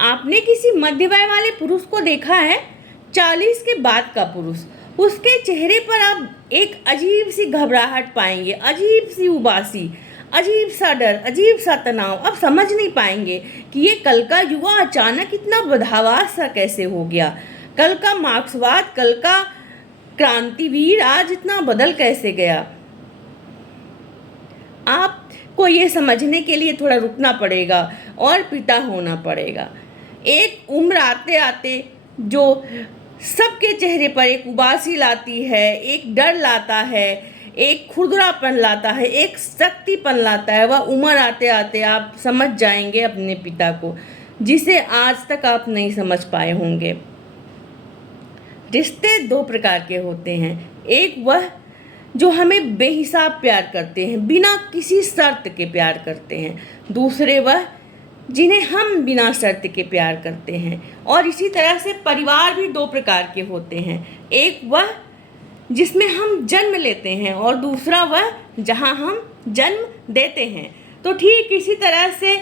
आपने किसी मध्य वय वाले पुरुष को देखा है? 40 के बाद का पुरुष, उसके चेहरे पर आप एक अजीब सी घबराहट पाएंगे, अजीब सी उबासी, अजीब सा डर, अजीब सा तनाव। आप समझ नहीं पाएंगे कि ये कल का युवा अचानक इतना बदहवास सा कैसे हो गया, कल का मार्क्सवाद, कल का क्रांतिवीर आज इतना बदल कैसे गया। आपको ये समझने के लिए थोड़ा रुकना पड़ेगा और पिता होना पड़ेगा। एक उम्र आते आते जो सबके चेहरे पर एक उबासी लाती है, एक डर लाता है, एक खुरदरापन लाता है, एक शक्तिपन लाता है, वह उम्र आते आते आप समझ जाएंगे अपने पिता को, जिसे आज तक आप नहीं समझ पाए होंगे। रिश्ते दो प्रकार के होते हैं। एक वह जो हमें बेहिसाब प्यार करते हैं, बिना किसी शर्त के प्यार करते हैं। दूसरे वह जिन्हें हम बिना शर्त के प्यार करते हैं। और इसी तरह से परिवार भी दो प्रकार के होते हैं। एक वह जिसमें हम जन्म लेते हैं और दूसरा वह जहां हम जन्म देते हैं। तो ठीक इसी तरह से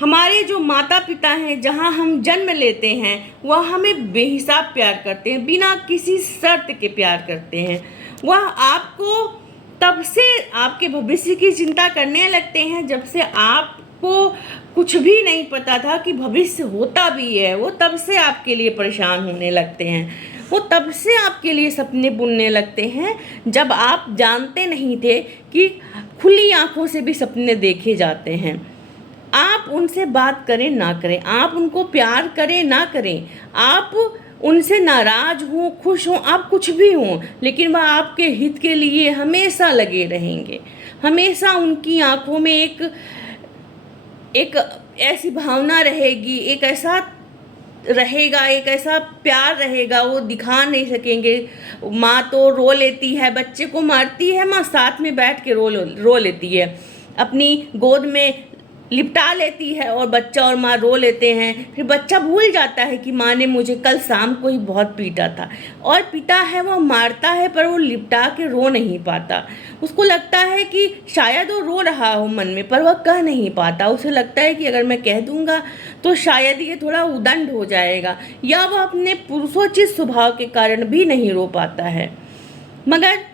हमारे जो माता पिता हैं, जहां हम जन्म लेते हैं, वह हमें बेहिसाब प्यार करते हैं, बिना किसी शर्त के प्यार करते हैं। वह आपको तब से आपके भविष्य की चिंता करने लगते हैं जब से आपको कुछ भी नहीं पता था कि भविष्य होता भी है। वो तब से आपके लिए परेशान होने लगते हैं, वो तब से आपके लिए सपने बुनने लगते हैं जब आप जानते नहीं थे कि खुली आंखों से भी सपने देखे जाते हैं। आप उनसे बात करें ना करें, आप उनको प्यार करें ना करें, आप उनसे नाराज हों, खुश हों, आप कुछ भी हों, लेकिन वह आपके हित के लिए हमेशा लगे रहेंगे। हमेशा उनकी आंखों में एक ऐसी भावना रहेगी, एक ऐसा रहेगा, एक ऐसा प्यार रहेगा, वो दिखा नहीं सकेंगे। माँ तो रो लेती है, बच्चे को मारती है, माँ साथ में बैठ के रो लेती है, अपनी गोद में लिपटा लेती है और बच्चा और माँ रो लेते हैं। फिर बच्चा भूल जाता है कि माँ ने मुझे कल शाम को ही बहुत पीटा था। और पिता है वो मारता है पर वो लिपटा के रो नहीं पाता। उसको लगता है कि शायद वो रो रहा हो मन में, पर वह कह नहीं पाता। उसे लगता है कि अगर मैं कह दूंगा तो शायद ये थोड़ा उदंड हो जाएगा, या वह अपने पुरुषोचित स्वभाव के कारण भी नहीं रो पाता है। मगर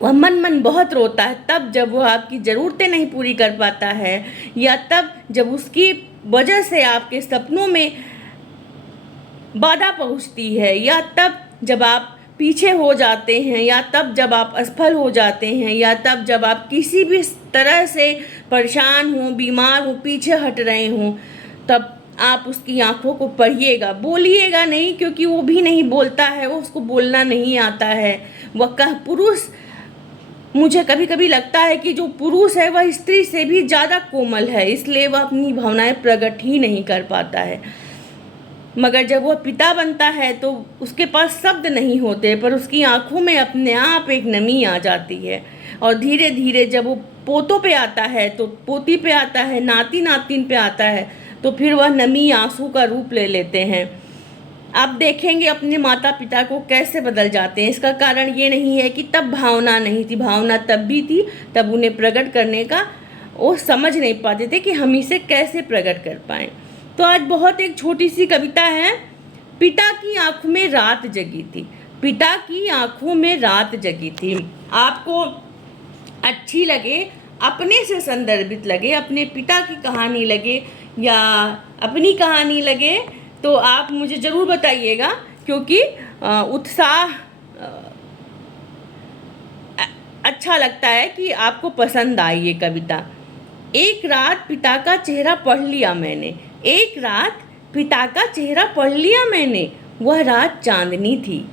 वह मन बहुत रोता है तब जब वह आपकी ज़रूरतें नहीं पूरी कर पाता है, या तब जब उसकी वजह से आपके सपनों में बाधा पहुंचती है, या तब जब आप पीछे हो जाते हैं, या तब जब आप असफल हो जाते हैं, या तब जब आप किसी भी तरह से परेशान हों, बीमार हों, पीछे हट रहे हों, तब आप उसकी आंखों को पढ़िएगा। बोलिएगा नहीं, क्योंकि वो भी नहीं बोलता है, वो उसको बोलना नहीं आता है। वह पुरुष, मुझे कभी कभी लगता है कि जो पुरुष है वह स्त्री से भी ज़्यादा कोमल है, इसलिए वह अपनी भावनाएं प्रकट ही नहीं कर पाता है। मगर जब वह पिता बनता है तो उसके पास शब्द नहीं होते, पर उसकी आंखों में अपने आप एक नमी आ जाती है। और धीरे धीरे जब वो पोतों पे आता है, तो पोती पे आता है, नाती नातिन पे आता है, तो फिर वह नमी आंसू का रूप ले लेते हैं। आप देखेंगे अपने माता पिता को कैसे बदल जाते हैं। इसका कारण ये नहीं है कि तब भावना नहीं थी, भावना तब भी थी, तब उन्हें प्रकट करने का वो समझ नहीं पाते थे कि हम इसे कैसे प्रकट कर पाएँ। तो आज बहुत एक छोटी सी कविता है। पिता की आंखों में रात जगी थी, पिता की आंखों में रात जगी थी। आपको अच्छी लगे, अपने से संदर्भित लगे, अपने पिता की कहानी लगे या अपनी कहानी लगे, तो आप मुझे ज़रूर बताइएगा, क्योंकि उत्साह अच्छा लगता है कि आपको पसंद आई ये कविता। एक रात पिता का चेहरा पढ़ लिया मैंने, एक रात पिता का चेहरा पढ़ लिया मैंने, वह रात चांदनी थी,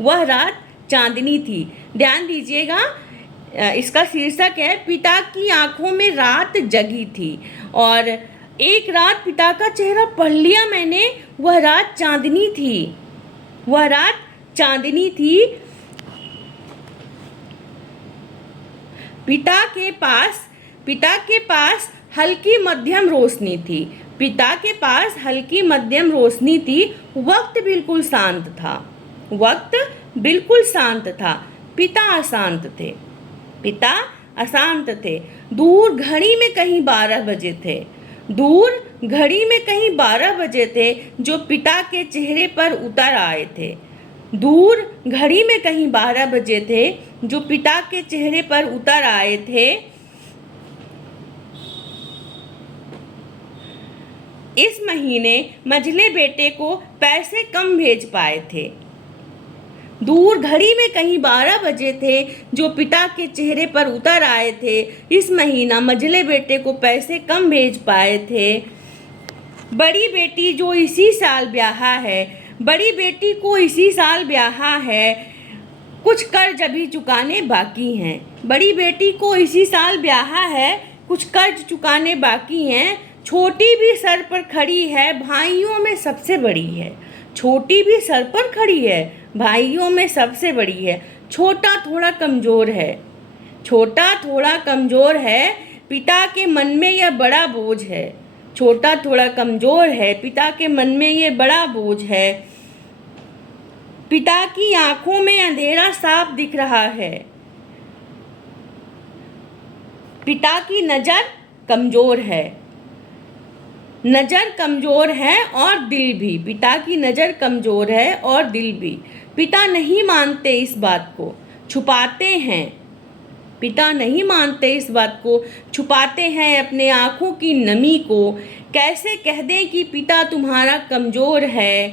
वह रात चांदनी थी। ध्यान दीजिएगा, इसका शीर्षक है पिता की आंखों में रात जगी थी, और एक रात पिता का चेहरा पढ़ लिया मैंने, वह रात चांदनी थी, वह रात चांदनी थी। पिता के पास हल्की मध्यम रोशनी थी, पिता के पास हल्की मध्यम रोशनी थी। वक्त बिल्कुल शांत था, वक्त बिल्कुल शांत था। पिता अशांत थे, पिता अशांत थे। दूर घड़ी में कहीं 12 बजे थे, दूर घड़ी में कहीं 12 बजे थे जो पिता के चेहरे पर उतर आए थे। दूर घड़ी में कहीं 12 बजे थे जो पिता के चेहरे पर उतर आए थे। इस महीने मझले बेटे को पैसे कम भेज पाए थे। दूर घड़ी में कहीं 12 बजे थे जो पिता के चेहरे पर उतर आए थे। इस महीना मझले बेटे को पैसे कम भेज पाए थे। बड़ी बेटी जो इसी साल ब्याहा है, बड़ी बेटी को इसी साल ब्याहा है, कुछ कर्ज अभी चुकाने बाकी हैं। बड़ी बेटी को इसी साल ब्याहा है, कुछ कर्ज चुकाने बाकी हैं। छोटी भी सर पर खड़ी है, भाइयों में सबसे बड़ी है। छोटी भी सर पर खड़ी है, भाइयों में सबसे बड़ी है। छोटा थोड़ा कमज़ोर है, छोटा थोड़ा कमज़ोर है, पिता के मन में यह बड़ा बोझ है। छोटा थोड़ा कमज़ोर है, पिता के मन में ये बड़ा बोझ है। पिता की आंखों में अंधेरा साफ दिख रहा है। पिता की नज़र कमज़ोर है, नज़र कमज़ोर है और दिल भी। पिता की नज़र कमज़ोर है और दिल भी। पिता नहीं मानते इस बात को, छुपाते हैं। पिता नहीं मानते इस बात को, छुपाते हैं अपने आँखों की नमी को। कैसे कह दें कि पिता तुम्हारा कमज़ोर है,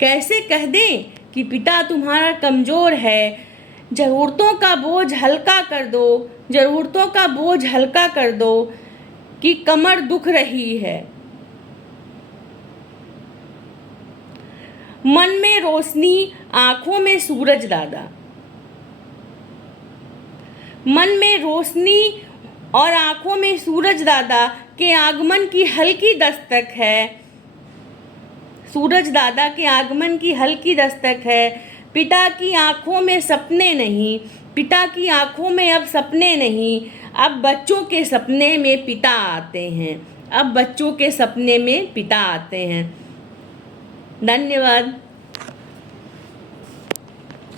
कैसे कह दें कि पिता तुम्हारा कमज़ोर है। ज़रूरतों का बोझ हल्का कर दो, ज़रूरतों का बोझ हल्का कर दो कि कमर दुख रही है। मन में रोशनी, आंखों में सूरज दादा। मन में रोशनी और आंखों में सूरज दादा के आगमन की हल्की दस्तक है। सूरज दादा के आगमन की हल्की दस्तक है। पिता की आंखों में सपने नहीं, पिता की आंखों में अब सपने नहीं, अब बच्चों के सपने में पिता आते हैं। अब बच्चों के सपने में पिता आते हैं। धन्यवाद।